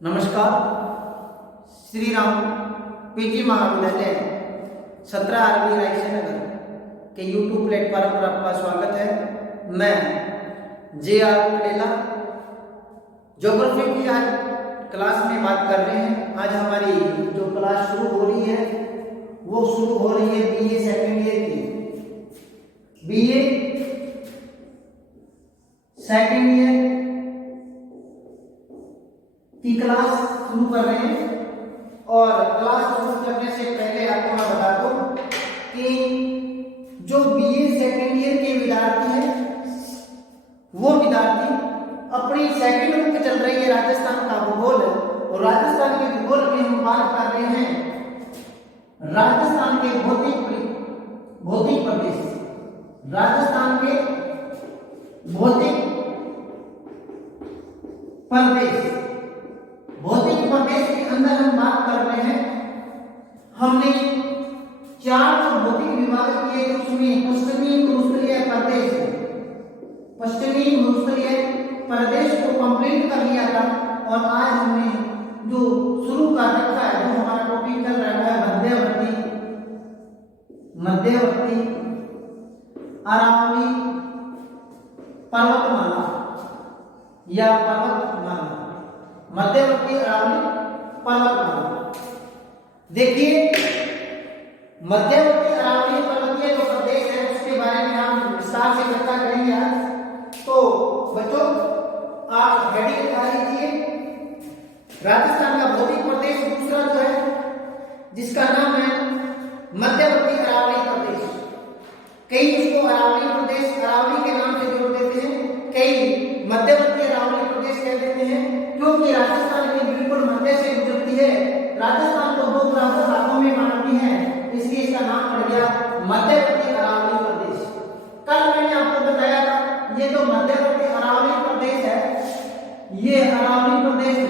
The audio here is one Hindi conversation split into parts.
नमस्कार। श्री राम पीजी महाविद्यालय 17 आरबी रायसेनगर के यूट्यूब प्लेटफॉर्म पर आपका स्वागत है। मैं जे.आर. पटेला ज्योग्राफी की आज क्लास में बात कर रहे हैं। आज हमारी जो क्लास शुरू हो रही है वो शुरू हो रही है बीए सेकेंड ईयर की। बीए सेकेंड ईयर की क्लास शुरू कर रहे हैं और क्लास शुरू करने से पहले आपको मैं बता दूं कि जो बीए सेकेंड ईयर के विद्यार्थी हैं वो विद्यार्थी अपनी सेकेंड बुक चल रही है राजस्थान का भूगोल, और राजस्थान के भूगोल में हम बात कर रहे हैं राजस्थान के भौतिक प्रदेश। राजस्थान के भौतिक प्रदेश के अंदर हम बात कर रहे हैं। हमने 4 भौतिक विभाग किए, उसमें पश्चिमी भूस्थलीय प्रदेश को कंप्लीट कर लिया था। और आज हमने जो शुरू कर रखा है, जो हमारा टॉपिक चल रहा है मध्यवर्ती अरावली पर्वतमाला या पर्वतमाला, मध्यवर्ती अरावली पर्वतमाला। देखिए, मध्यवर्ती अरावली पर्वतीय जो प्रदेश है उसके बारे में हम विस्तार से चर्चा करेंगे आज। तो बच्चों, आप हेडिंग लिखा लीजिए राजस्थान का भौतिक प्रदेश। दूसरा जो है जिसका नाम है मध्यवर्ती अरावली प्रदेश। कई इसको अरावली प्रदेश, अरावली के नाम से जोड़ देते हैं, कई मध्यवर्ती अरावली प्रदेश कह देते हैं, क्योंकि राजस्थान के बिल्कुल मध्य से गुजरती है। राजस्थान को 2 बराबर भागों में बांटती है, इसलिए इसका नाम पड़ गया मध्यवर्ती अरावली प्रदेश। कल मैंने आपको बताया था ये जो मध्यवर्ती अरावली प्रदेश है, ये अरावली प्रदेश है।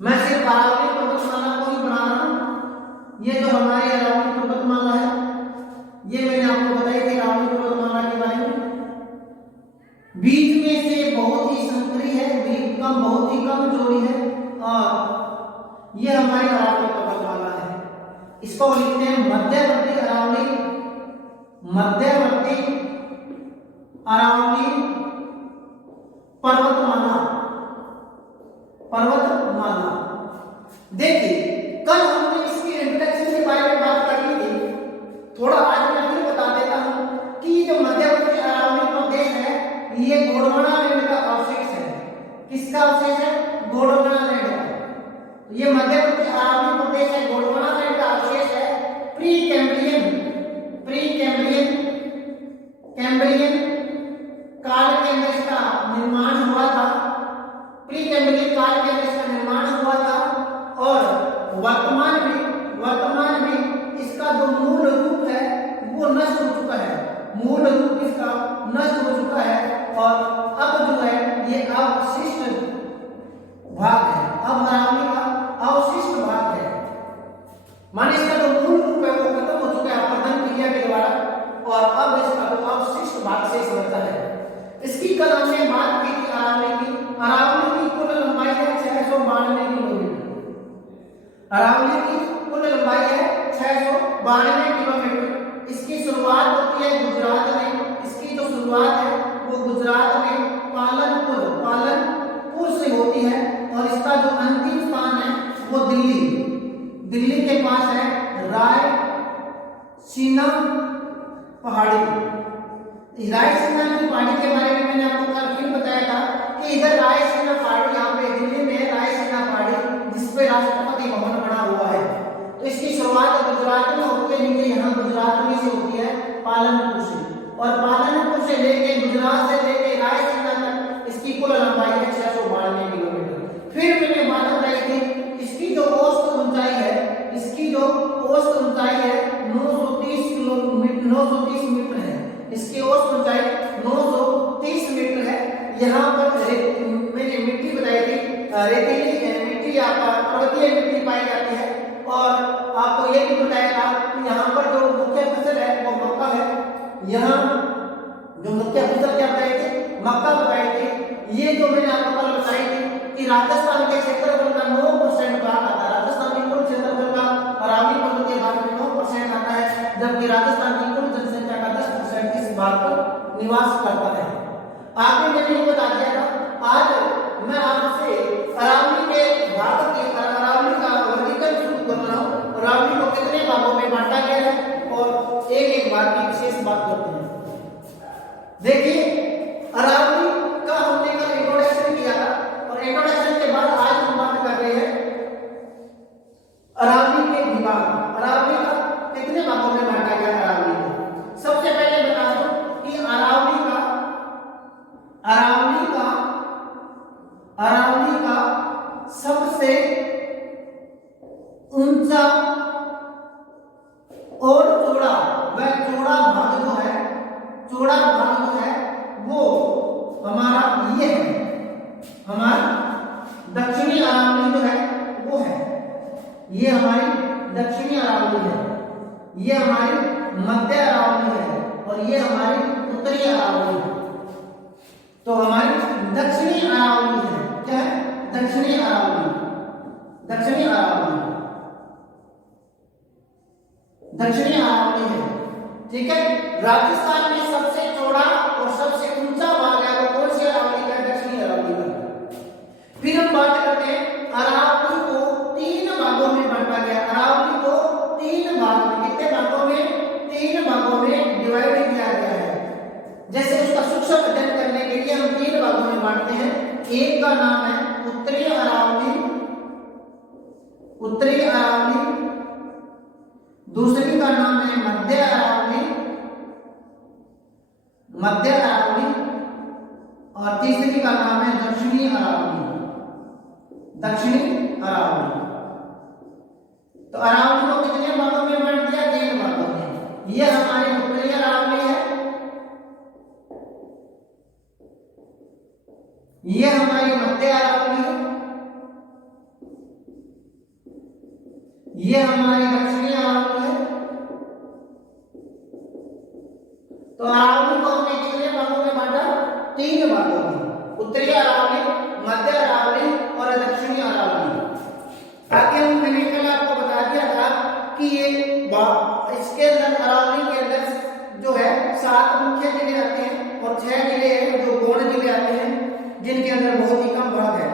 मैं सिर्फ अरावली पर्वतमाला को ही बना रहा हूं। ये जो हमारी अरावली पर्वतमाला है, ये मैंने आपको बताई थी अरावली पर्वतमाला के बारे में। बीच में से बहुत ही संकरी है, बहुत ही कम चौड़ी है, और ये हमारी अरावली पर्वतमाला है। इसको लिखते हैं मध्यवर्ती अरावली पर्वतमाला। देखिए, कल हमने इसकी इंट्रोडक्शन के बारे में बात कर ली थी। थोड़ा आज मैं फिर बता देता हूं कि जो मध्यवर्ती अरावली प्रदेश है ये गोंडवाना लैंड का अवशेष है। किसका अवशेष है? गोंडवाना लैंड का। ये मध्यवर्ती अरावली प्रदेश है, गोंडवाना लैंड का अवशेष है। प्री कैम्ब्रियन काल के अंदर इसका निर्माण हुआ था। प्री कैम्ब्रियन काल के अंदर इसका निर्माण हुआ था, और वर्तमान में इसका जो मूल रूप है वो नष्ट हो चुका है। मूल रूप इसका नष्ट हो चुका है, और अब जो है ये अवशिष्ट भाग है। अब अरावली का अवशिष्ट भाग है, माने इसका जो मूल रूप है वो खत्म हो चुका है अपरदन क्रिया के द्वारा, और अब इसका जो अवशिष्ट भाग शेष बचा है। इसकी कल हमने बात की थी अरावली की कुल लंबाई है 692 किलोमीटर। अरावली की कुल लंबाई है 692 किलोमीटर। इसकी शुरुआत होती है गुजरात में। इसकी जो शुरुआत है वो गुजरात में पालनपुर से होती है, और इसका जो अंतिम स्थान है वो दिल्ली के पास है रायसीना पहाड़ी। रायसीना की पहाड़ी के बारे में मैंने आपको कल फिर बताया था कि इधर रायसीना पहाड़ी, यहाँ पे दिल्ली में है रायसीना पहाड़ी, जिसपे राष्ट्रपति भवन बना हुआ है। तो इसकी शुरुआत गुजरात में होती है, लेकिन यहाँ गुजरात में से होती है पालनपुर से, और पालनपुर से लेके गुजरात से लेके रायसीना तक इसकी कुल लंबाई है 692 किलोमीटर। फिर मैंने बात बताई थी इसकी जो औसत ऊंचाई है 930 मीटर है। इसकी औसत ऊंचाई 930 मीटर है। यहाँ पर मैंने मिट्टी बताई थी, रेतीली मिट्टी या पर्वतीय मिट्टी पाई जाती है। और आपको ये भी बताया था कि यहाँ पर जो मुख्य फसल है वो मक्का है। यहाँ जो मुख्य फसल क्या बताई थी? मक्का बताई थी। ये जो मैंने आपको कल बताई थी कि राजस्थान के क्षेत्रफल का 9% भाग आता है, राजस्थान के कुल क्षेत्रफल का अरावली पर्वत के भाग में 9% आता है, जबकि राजस्थान की कुल जनसंख्या का 10% इस भाग पर निवास करता है। आगे मैंने ये बता दिया था, आज मैं आपसे अरावली के भाग के अरावली का वर्गीकरण शुरू कर रहा हूँ। अरावली को कितने भागों में बांटा गया है और एक एक भाग की विशेष बात करते हैं। देखिए, अरावली का हमने कल इंट्रोडक्शन किया था और इंट्रोडक्शन के बाद आज हम बात कर रहे हैं अरावली के विभाग। अरावली का कितने भागों में बांटा गया अरावली को? सबसे पहले बता दूं कि अरावली का सबसे ऊंचा और चौड़ा भाग जो है, चौड़ा भाग जो है वो हमारा ये है, हमारा दक्षिणी अरावली जो है वो है, ये हमारी दक्षिणी अरावली है, ये हमारी मध्य अरावली है और ये हमारी उत्तरी अरावली है। तो हमारी दक्षिणी अरावली है, क्या है? दक्षिणी अरावली, दक्षिणी अरावली, दक्षिणी अरावली है, ठीक है। राजस्थान में सबसे चौड़ा और सबसे ऊंचा भाग है वो कौन सी अरावली का? दक्षिणी अरावली का। फिर हम बात करते हैं अरावली को 3 भागों में बांटा गया। अरावली को 3 भाग में, कितने भागों में? 3 भागों में डिवाइड किया गया है। जैसे उसका सूक्ष्म अध्ययन करने के लिए हम 3 भागों में बांटते हैं। एक का नाम है उत्तरी अरावली, उत्तरी अरावली, दूसरी का नाम है मध्य अरावली, मध्य अरावली और तीसरी का नाम है दक्षिणी अरावली, दक्षिणी अरावली। तो अरावली को कितने भागों में बांट दिया? 3 भागों में। ये हमारी उत्तरी अरावली है, ये हमारी मध्य अरावली है, ये हमारी दक्षिणी अरावली है। तो अरावली को हमने कितने भागों में बांटा? 3 भागों में, उत्तरी अरावली, मध्य अरावली और दक्षिणी अरावली। ताकि मैंने कल आपको बता दिया था कि ये इसके अंदर अरावली के अंदर जो है 7 मुख्य जिले आते हैं और 6 जिले हैं जो गौण जिले आते हैं, जिनके अंदर बहुत ही कम भाग है।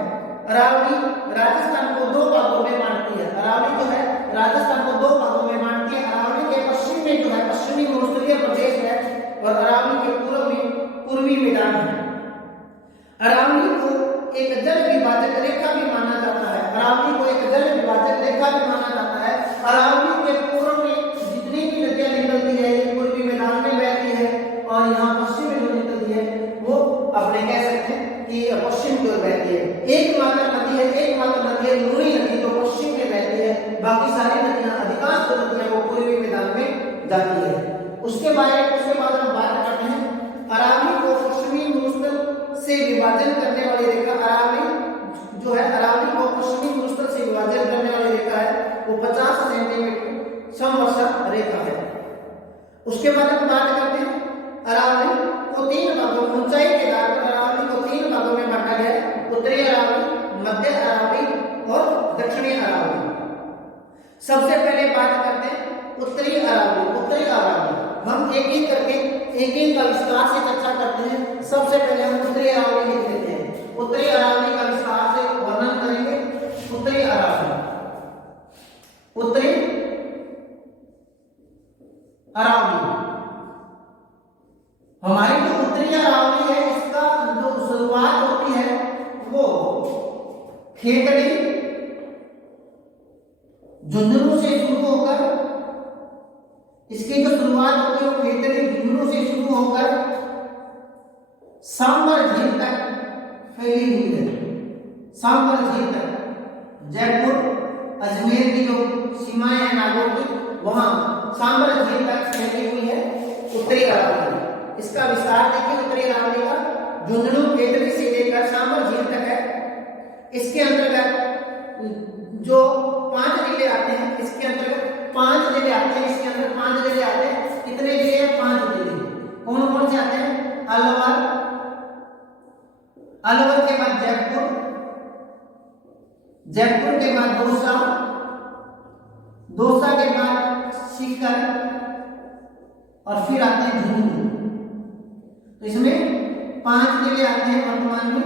अरावली राजस्थान को 2 भागों में बांटती है। अरावली जो है राजस्थान को 2 भागों में बांटती है। अरावली के पश्चिम में जो है पश्चिमी मरुस्थलीय प्रदेश है और अरावली के पूर्व में पूर्वी मैदान है। अरावली को एक जल विभाजक रेखा भी माना जाता है। अरावली को एक जल विभाजक रेखा भी माना जाता है। अरावली के पूर्व में जितनी भी नदियां निकलती है ये पूर्वी मैदान में बहती है और यहाँ पश्चिम में जो निकलती है वो अपने कह सकते हैं कि पश्चिम की ओर बहती है। एकमात्र नदी है नूरी नदी जो पश्चिम में बहती है, बाकी सारी नदियां, अधिकांश नदियां वो पूर्वी मैदान में जाती है। उसके बाद हम बात करते हैं अरावली को पश्चिमी मरुस्थल से विभाजन करने वाली रेखा। अरावली जो है, अरावली को पश्चिमी मरुस्थल से विभाजन करने वाली रेखा है वो 50 सेंटीमीटर समवर्षा रेखा है। उसके बाद हम बात करते हैं अरावली को 3 भागों में, ऊंचाई के आधार पर अरावली को 3 भागों में बांटा गया है, उत्तरी अरावली, मध्य अरावली और दक्षिणी अरावली। सबसे पहले बात करते हैं उत्तरी अरावली। उत्तरी अरावली हम एक एक का विस्तार से चर्चा करते हैं। सबसे पहले हम उत्तरी अरावली लिख लेते हैं। उत्तरी अरावली का विस्तार से वर्णन करेंगे। उत्तरी अरावली, उत्तरी अरावली हमारी जो उत्तरी अरावली है इसका जो शुरुआत होती है वो खेतड़ी झुंझुनू से शुरू होकर, इसकी जो शुरुआत होती है वो खेतड़ी झुंझुनू से शुरू होकर सांबर झील तक फैली हुई है। सांबर झील तक, जयपुर अजमेर की जो सीमाएं हैं नागौर की, वहां सांबर झील तक फैली हुई है उत्तरी अरावली। इसका विस्तार देखिए उत्तरी अरावली का, झुंझुनू खेतड़ी से लेकर सांबर झील तक है। इसके अंतर्गत जो 5 जिले आते हैं, इसके अंतर्गत 5 जिले आते हैं, इसके अंदर 5 जिले आते हैं। कितने जिले हैं? 5 जिले। कौन कौन से आते हैं? अलवर, अलवर के बाद जयपुर, जयपुर के बाद दौसा, दौसा के बाद सीकर और फिर आते हैं झुंझुनू। तो इसमें 5 जिले आते हैं वर्तमान में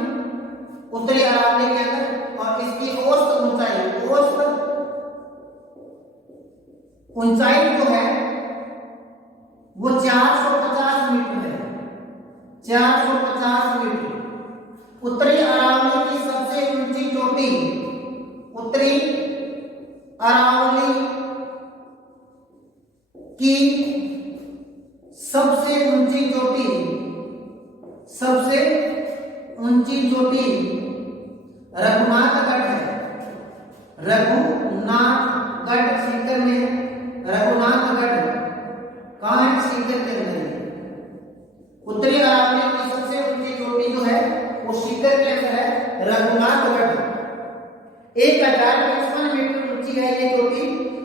उत्तरी अरावली के अंदर। और इसकी औसत ऊंचाई जो है वो 450 मीटर है, 450 मीटर। उत्तरी अरावली की सबसे ऊंची चोटी, उत्तरी अरावली की सबसे ऊंची चोटी, सबसे ऊंची चोटी रघुनाथगढ़ है। रघुनाथगढ़ सीकर में है। रघुनाथगढ़ कहाँ है? सीकर के अंदर है। उत्तरी अरावली की सबसे ऊंची चोटी जो है वो सीकर के अंदर है, रघुनाथगढ़। 1055 मीटर ऊंची है ये चोटी।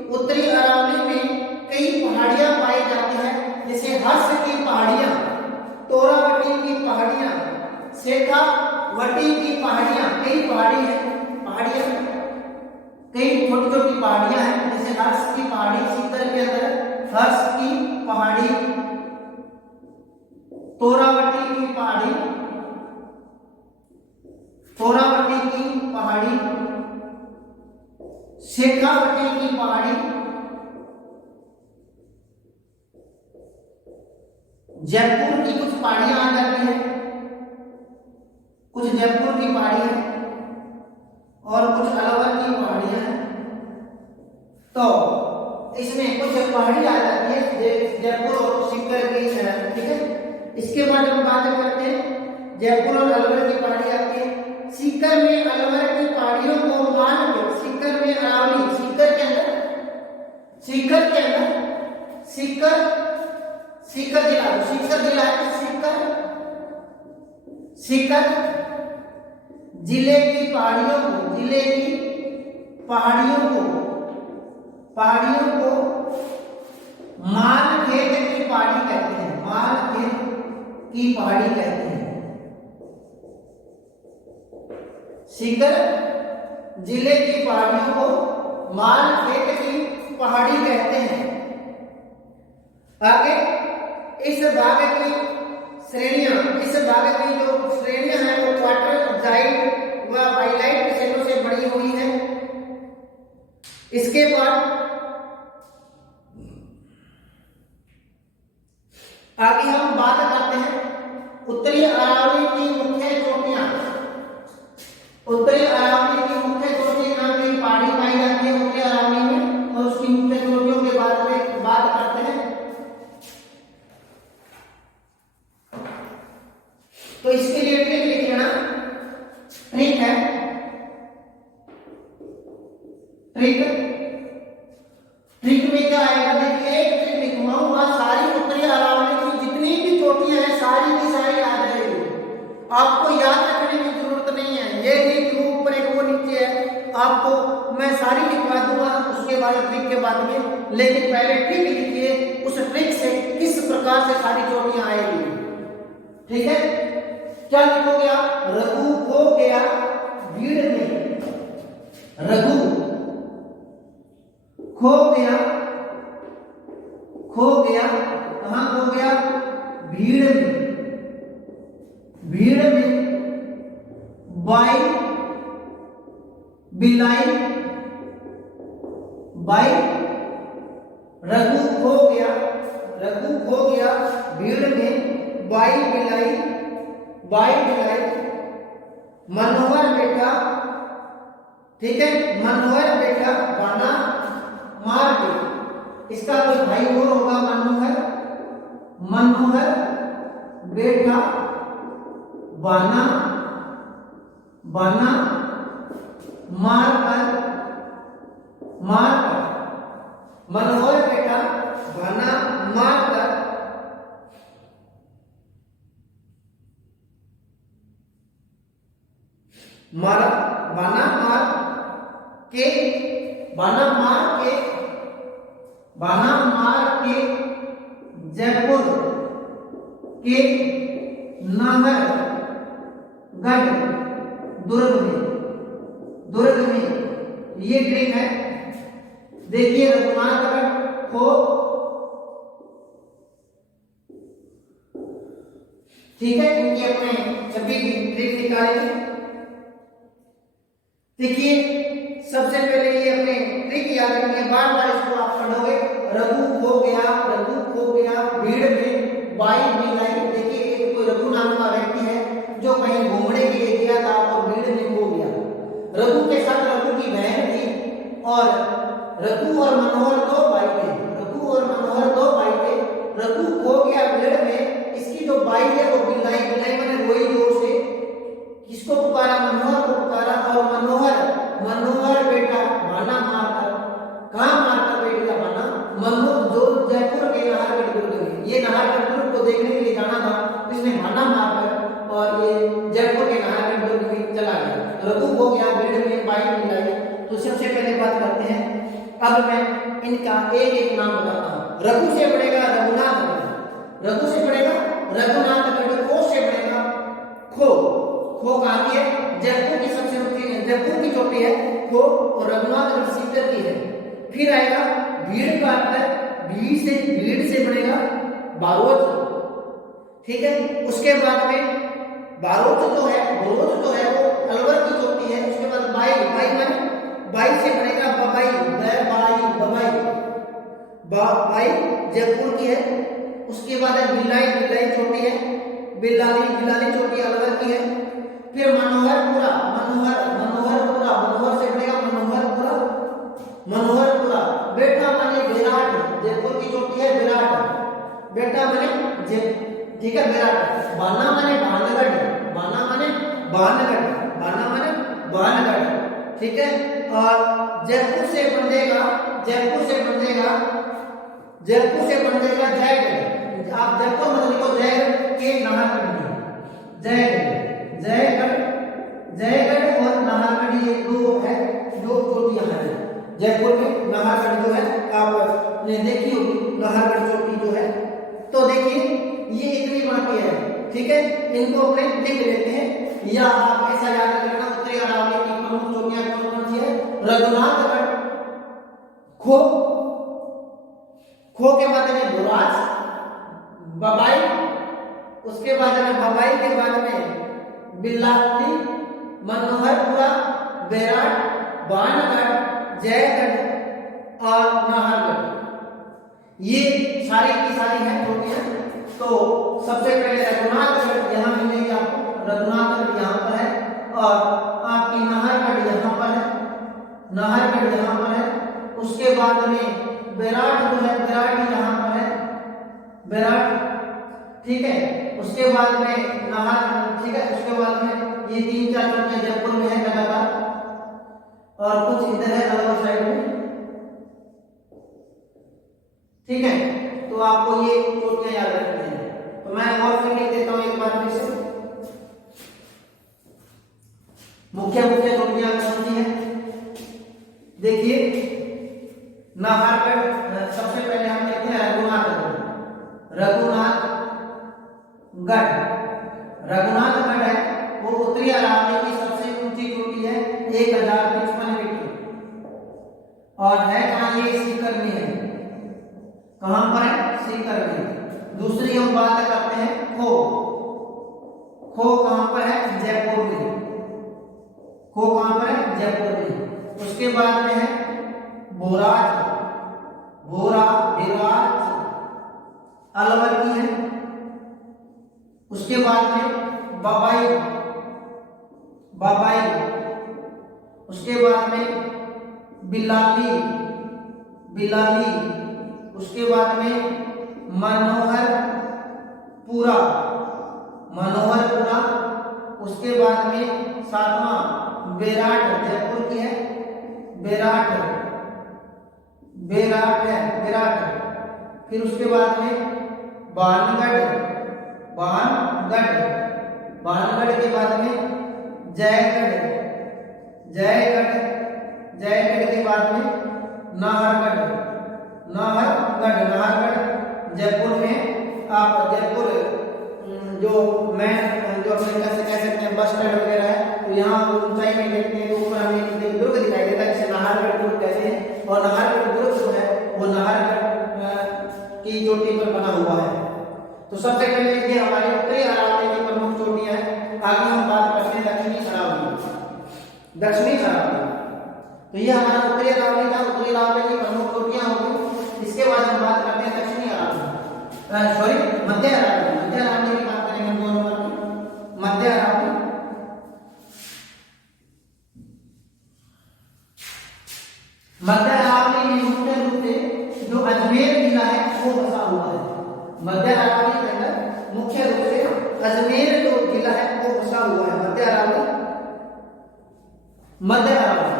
उत्तरी अरावली में कई पहाड़ियां पाई जाती हैं, जैसे हर्ष की पहाड़ियां, तोरावटी की पहाड़ियां, शेखावटी की पहाड़ियां, कई पहाड़ियां, कई छोटी छोटी पहाड़ियां हैं, जैसे हर्ष की पहाड़ी सीकर के अंदर, हर्ष की पहाड़ी, तोरावटी की पहाड़ी, तोरावटी की पहाड़ी, शेखावटी की पहाड़ी, जयपुर की कुछ पहाड़ियां आ जाती है, कुछ जयपुर की पहाड़ी है और कुछ अलवर की पहाड़ियां हैं। तो इसमें कुछ पहाड़ी आ जाती है जयपुर और सीकर की, ठीक है। इसके बाद हम बात करते हैं जयपुर और अलवर की पहाड़ी आती है। सीकर में अलवर की पहाड़ियों को मान के सीकर में अरावली, सीकर के अंदर, सीकर के अंदर, सीकर जिला है, सीकर जिले की पहाड़ियों को, जिले की पहाड़ियों को मालखेत की पहाड़ी कहते हैं, मालखेत की पहाड़ी कहते हैं। सीकर जिले की पहाड़ियों को मालखेत की पहाड़ी कहते हैं। आगे इस भाग की श्रेणियां, इस भाग की जो श्रेणियां हैं वो क्वार्टरजाइट व बाइलाइट श्रेणियों से बनी हुई है। इसके बाद आगे हम बात करते हैं उत्तरी अरावली की मुख्य चोटियां। उत्तरी अरावली की मुख्य चोटी नाम की पहाड़ी पाई जाती है उत्तरी अरावली में, और उसकी मुख्य चोटियों के बारे में बात करते हैं। तो इसके लिए ट्रिक लिख लेना, ट्रिक है, ट्रिक में क्या आएगा? देखिए एक ट्रिक लिखवाऊंगा, सारी उत्तरी अरावली की जितनी भी चोटियां हैं सारी की सारी याद रहेगी। आपको याद रखने की जरूरत नहीं है, ये नहीं कि वो ऊपर एक वो नीचे है, आपको मैं सारी लिखवा दूंगा उसके बाद ट्रिक के बाद में। लेकिन पहले ट्रिक लिखिए, उस ट्रिक से किस प्रकार से सारी चोटियां आएगी, ठीक है। क्या लिखोगे आप? रघु खो गया भीड़ में, रघु खो गया कहां खो गया? भीड़ में, भीड़ में बाई बिलाई, बाई रघु खो गया भीड़ में बाई बिलाई, मनोहर बेटा, ठीक है, मनोहर बेटा बाना मार के। इसका कोई भाई और होगा, मनोहर बेटा बाना मार कर, मनोहर बेटा बाना मार कर मारा, बाना मार के जयपुर के गढ़, दुर्ग में ये ड्रिंक है। देखिए रघुनाथगढ़, खो, ठीक है, इनके अपने 26 ड्रिंक निकाले थे। देखिए सबसे पहले ये अपने ट्रिक याद रखिए, बार बार इसको आप पढ़ोगे। रघु खो गया भीड़ में, बाई बिलाई। देखिए एक कोई रघु नाम का व्यक्ति है जो कहीं घूमने के लिए गया था और भीड़ में खो गया। रघु के साथ रघु की बहन थी और रघु और मनोहर दो भाई थे। रघु खो गया भीड़ में, इसकी जो बाई है वो बिलाई मैंने वही जोर से किसको पुकारा, मनोहर को पुकारा। और मनोहर बेटा बाना मारकर, कहाँ मारकर बेटा बाना, मनोहर जो जयपुर के नाहरगढ़ दुर्ग में, ये नाहरगढ़ दुर्ग को देखने के लिए जाना था, इसने बाना मारकर और ये जयपुर के नाहरगढ़ दुर्ग में चला गया। रघु हो गया भीड़ में, बाई मिलाई। तो सबसे पहले बात करते हैं, अब मैं इनका एक एक नाम बताता हूँ। रघु से बढ़ेगा रघुनाथगढ़, रघु से बढ़ेगा रघुनाथगढ़, खो से बढ़ेगा खो कहाँ की है, जयपुर की सबसे ऊंची, जयपुर की चोटी है खो, और रघुनाथगढ़ सीकर की है। फिर आएगा भीड़ का अंतर, भीड़ से बनेगा बारोच, ठीक है। उसके बाद में बारोच जो है वो अलवर की चोटी है। उसके बाद बाई से बनेगा बबाई, बाई जयपुर की है। उसके बाद है बिलाई चोटी है, बिलाली चोटी अलवर की है। फिर मनोहरपुरा से बनेगा मनोहरपुरा। बेटा माने विराट, जयपुर की चोटी है विराट, बेटा माने ठीक है विराट। बाना माने भानगढ़, ठीक है। और जयपुर से बनेगा जयगढ़। आप जयपुर मत लिखो, जयगढ़ के नाहरगढ़, जयगढ़ और नाहरगढ़ ये दो है, दो चोटियां हैं जयपुर में। नाहरगढ़ जो है आपने देखी होगी, नाहरगढ़ चोटी जो है। तो देखिए ये इतनी बाकी है, ठीक है। इनको अपने लिख लेते हैं, या आप ऐसा याद रखना, उत्तरी अरावली की प्रमुख चोटियां कौन सी है। रघुनाथगढ़, खो के बाद में बुराज, बबाई, उसके बाद में बबाई के बाद में बिलाली, मनोहरपुरा, बेराट, बानगढ़, जयगढ़ और नाहरगढ़। ये सारी की सारी है चोटियां। तो सबसे पहले रघुनाथगढ़ यहाँ मिलेगी आपको, रघुनाथगढ़ यहाँ पर है, और आपकी नाहरगढ़ यहाँ पर है, उसके बाद में बेराट जो है, बेराट यहाँ पर है, बेराट, ठीक है। उसके बाद में नाहर, ठीक है। उसके बाद में ये 3-4 चोटियां जयपुर में है लगातार, और कुछ इधर है अलवर साइड में, ठीक है। तो आपको ये चोटियां याद रखनी है। तो मैं और फिर लिख देता हूँ एक बार फिर से, मुख्य चोटियां कौन सी है। देखिए नाहरगढ़, सबसे पहले हम देखते हैं रघुनाथगढ़ है, वो उत्तरी अरावली की सबसे ऊंची चोटी है, 1055 मीटर, और है कहाँ, ये सीकर में है। कहां पर है, सीकर में। दूसरी हम बात करते हैं खो कहां पर है, जयपुर में। खो कहां पर है, जयपुर में। उसके बाद में है बोराज, अलवर की है। उसके बाद में बबाई, उसके बाद में बिलाली, उसके बाद में मनोहरपुरा, उसके बाद में सातवां बेराट, जयपुर की है, बेराट है। फिर उसके बाद में बानगढ़ के बाद में जयगढ़ के बाद में नाहरगढ़, जयपुर में। आप जयपुर जो मैं जो अपने कह सकते हैं बस स्टैंड वगैरह है, तो यहाँ ऊंचाई में देखते हैं तो ऊपर हमें एक दुर्ग दिखाई देता है जिसे नाहरगढ़ दुर्ग कहते हैं, और नाहरगढ़ दुर्ग जो है वो नाहरगढ़ की चोटी पर बना हुआ है। तो सबसे पहले ये हमारे उत्तरी अरावली की प्रमुख चोटियां हैं। आगे हम बात करते हैं दक्षिणी अरावली। दक्षिणी अरावली तो ये हमारा उत्तरी अरावली था, उत्तरी अरावली की प्रमुख चोटियां होगी। इसके बाद हम बात करते हैं दक्षिणी अरावली, सॉरी मध्य अरावली। मध्य अरावली की बात करेंगे हम 2 नंबर में। मध्य अरावली, मध्य अरावली में मुख्य रूप से जो अजमेर जिला है वो बसा हुआ है। मध्य अरावली के अंदर मुख्य रूप से अजमेर जो जिला है वो बसा हुआ है। मध्य अरावली, मध्य अरावली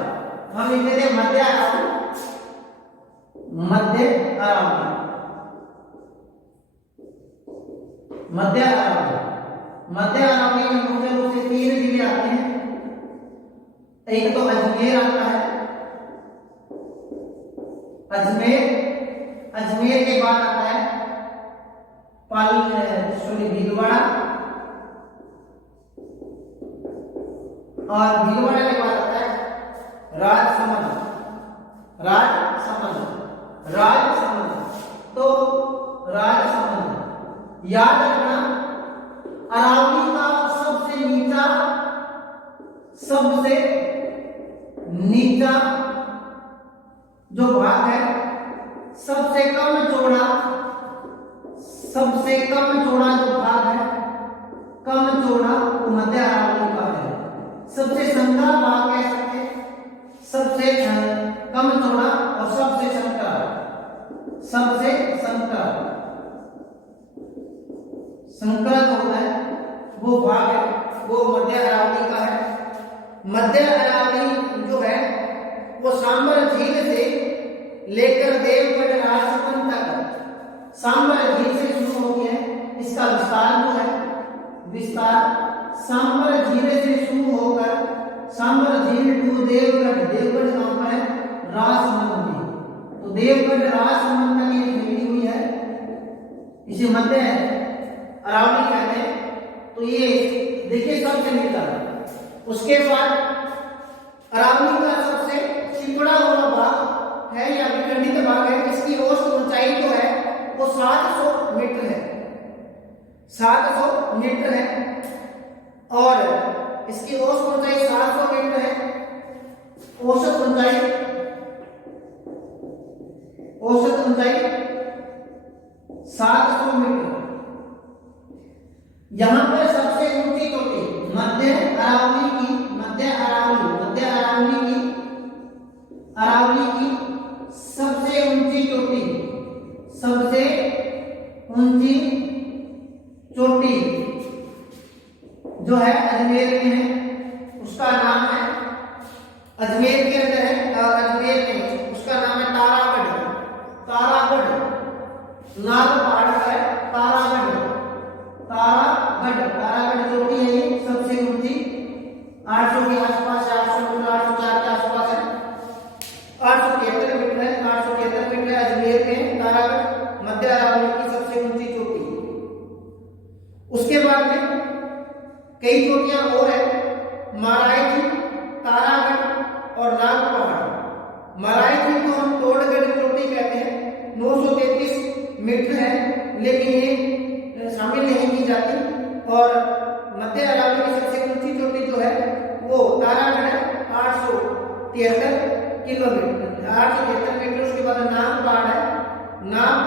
हम लिख देते हैं मध्य अरावली, मध्य अरावली, मध्य अरावली। मध्य अरावली में मुख्य रूप से 3 जिले आते हैं। एक तो अजमेर आता है, अजमेर, अजमेर के बाद आता है भीलवाड़ा, और भीलवाड़ा के बाद आता है राजसमंद, राजसमंद, राजसमंद। तो राजसमंद याद रखना, अरावली का सबसे नीचा जो भाग है, सबसे कम चौड़ा जो भाग है, कम चौड़ा वो मध्य अरावली का है। सबसे संकरा भाग कह सकते हैं, सबसे कम चौड़ा और सबसे संकरा जो होता है वो भाग है, वो मध्य अरावली का है। मध्य अरावली जो है वो सांबर झील से लेकर देवगढ़ राजसमंद तक, सांबर झील से शुरू होती है। इसका विस्तार जो है, सांबर झील से शुरू होकर सांबर झील टू देवगढ़, देवगढ़ कहां पर है? राजसमंद में। तो देवगढ़ राजसमंद तक ये फैली हुई है, इसे मध्य अरावली कहते हैं। तो ये देखिए सबसे नीचा। उसके बाद अरावली का सबसे चिपड़ा हुआ भाग है या विखंडित भाग है, इसकी औसत ऊंचाई जो है वो 700 मीटर है, 700 मीटर है, और इसकी औसत ऊंचाई 700 मीटर है। औसत ऊंचाई 700 मीटर। यहां पर सबसे ऊंची चोटी मध्य अरावली की सबसे ऊंची चोटी जो है अजमेर में है, उसका नाम है, अजमेर के अंदर है, अजमेर में उसका नाम है तारागढ़। नाग पहाड़ का है तारागढ़ चोटी है ये सबसे ऊंची, 800 के आसपास, 800 मीटर, 804 के आसपास है, 873 मीटर है, 873 मीटर है अजमेर में तारागढ़, मध्य अरावली की सबसे ऊंची चोटी। उसके बाद में कई चोटियां और है, माराई झील, तारागढ़ और नाग पहाड़। माराई झील को हम तोड़गढ़ चोटी कहते हैं, 933 मीटर है, लेकिन ये शामिल नहीं की जाती। और मध्य अरावली की सबसे ऊंची चोटी जो है वो तारागढ़ है, 873 किलोमीटर, 873 मीटर। उसके बाद नाग पहाड़ है, नाग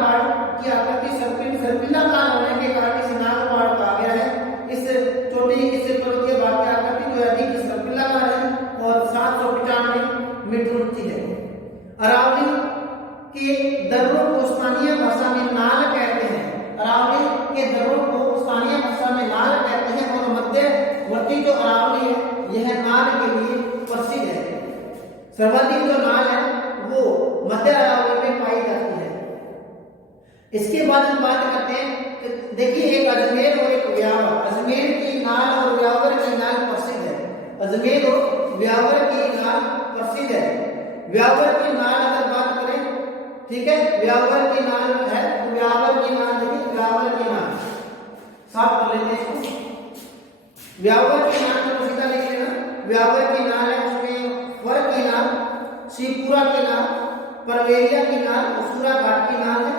पहाड़ की आकृति सर्पिलाकार होने के कारण इसे नाग पहाड़ कहा गया है। इस चोटी, इस पर्वतीय भाग की आकृति जो अधिक सर्पिलाकार है और 795 मीटर ऊंची है। अरावली के दर्रों को स्थानीय भाषा में नाल कहते हैं, अरावली के दर्रों को स्थानीय भाषा में नाल कहते हैं, और मध्यवर्ती जो अरावली है यह नाल के लिए प्रसिद्ध है। सर्वाधिक जो नाल है वो मध्य अरावली में पाई जाती है। इसके बाद हम बात करते हैं, देखिए एक अजमेर और एक व्यावर। अजमेर की नाल और व्यावर की नाल प्रसिद्ध है, अजमेर और व्यावर की नाल प्रसिद्ध है। व्यावर की नाल अगर बात करें, ठीक है, व्यावर की नाल है, तो व्यावर की नाल देखिए, व्यावर की नाल साफ कर लेते हैं इसको। व्यावर की नाल तो सीधा लिख लेना, व्यावर की नाल है, उसमें वर की नाल, शिवपुरा की नाल, परवेरिया की नाल, सूरा घाट की नाल है,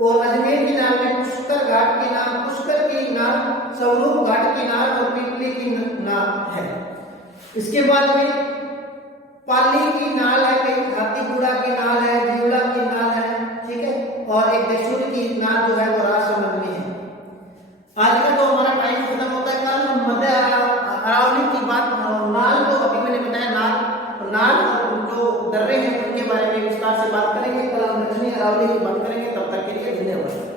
और अजमेर की नाल में पुष्कर घाट की नाल, पुष्कर की नाल, स्वरूप घाट की नाल और पिपली की नाल है। इसके बाद में पाली की नाल है, कहीं हाथीपुरा की नाल है, जीवड़ा की नाल है, ठीक है, और एक देशूर की नाल जो है वो राजसमंद में है। आज का तो हमारा टाइम खत्म होता है, कल हम मध्य अरावली की बात, नाल तो अभी मैंने बताया, नाल और जो दर्रे हैं उनके बारे में विस्तार से बात करेंगे। कल हम दक्षिणी अरावली की बात करेंगे। तब तक के लिए धन्यवाद।